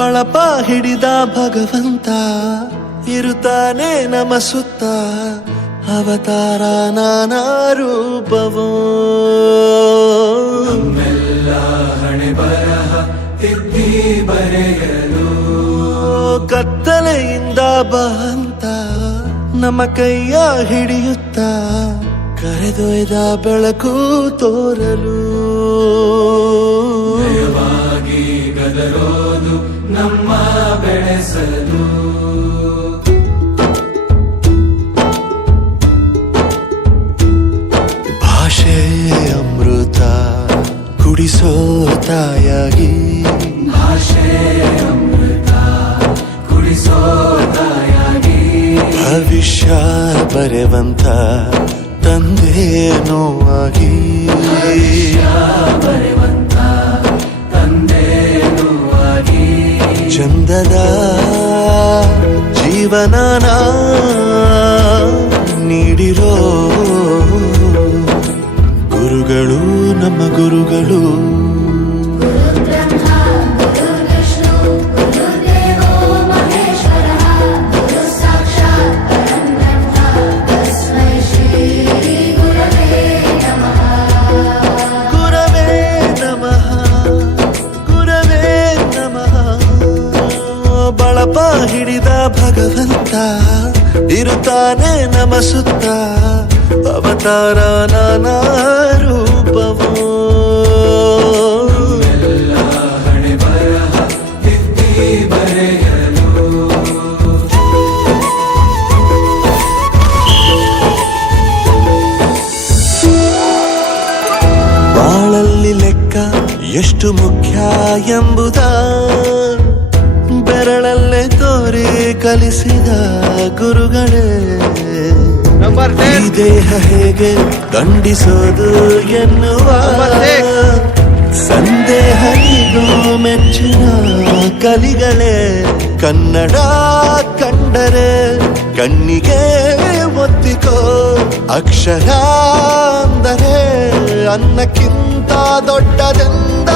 ಬಳಪ ಹಿಡಿದ ಭಗವಂತ ಇರುತ್ತಾನೆ ನಮ ಸುತ್ತ ಅವತಾರ ನಾನಾ ರೂಪವೋ ನಮ್ಮೆಲ್ಲ ಹಣೆ ಬರಹ ತಿದ್ದಿ ಬರೆಯಲು ಕತ್ತಲೆಯಿಂದ ಬಂತ ನಮ್ಮ ಕೈಯ ಹಿಡಿಯುತ್ತ ಕರೆದೊಯ್ದ ಬೆಳಕು ತೋರಲು ಭಯವಾಗಿ ಗದರೋದು ನಮ್ಮ ಬೆಳೆಸಲು ಭಾಷೆ ಅಮೃತ ಕುಡಿಸೋ ತಾಯಾಗಿ ಭಾಷೆ ಅಮೃತ ಕುಡಿಸೋ ತಾಯಾಗಿ ಭವಿಷ್ಯ ಬರೆವಂತ ತಂದೇನೋ ಆಗಿ ಬರೆವಂತ ತಂದೇನೂ ಆಗಿ ಚಂದದ ಜೀವನನ ನೀಡಿರೋ ಗುರುಗಳು ನಮ್ಮ ಗುರುಗಳು ಬಳಪ ಹಿಡಿದ ಭಗವಂತ ಇರುತ್ತಾನೆ ನಮ ಸುತ್ತ ಅವತಾರ ನಾನಾ ರೂಪವೋ ಎಲ್ಲ ಹಣೆ ಬರಹ ತಿದ್ದಿ ಬರೆಯಲು ಬಾಳಲ್ಲಿ ಲೆಕ್ಕ ಎಷ್ಟು ಮುಖ್ಯ ಎಂಬುದ ಬೆರಳಲ್ಲೇ ತೋರಿ ಕಲಿಸಿದ ಗುರುಗಳೇ ಈ ದೇಹ ಹೇಗೆ ದಂಡಿಸೋದು ಎನ್ನುವ ಸಂದೇಹನಿಗೂ ಮೆಚ್ಚಿನ ಕಲಿಗಳೇ ಕನ್ನಡ ಕಂಡರೆ ಕಣ್ಣಿಗೆ ಒತ್ತಿಕೋ ಅಕ್ಷರ ಅಂದರೆ ಅನ್ನಕ್ಕಿಂತ ದೊಡ್ಡದೆಂದ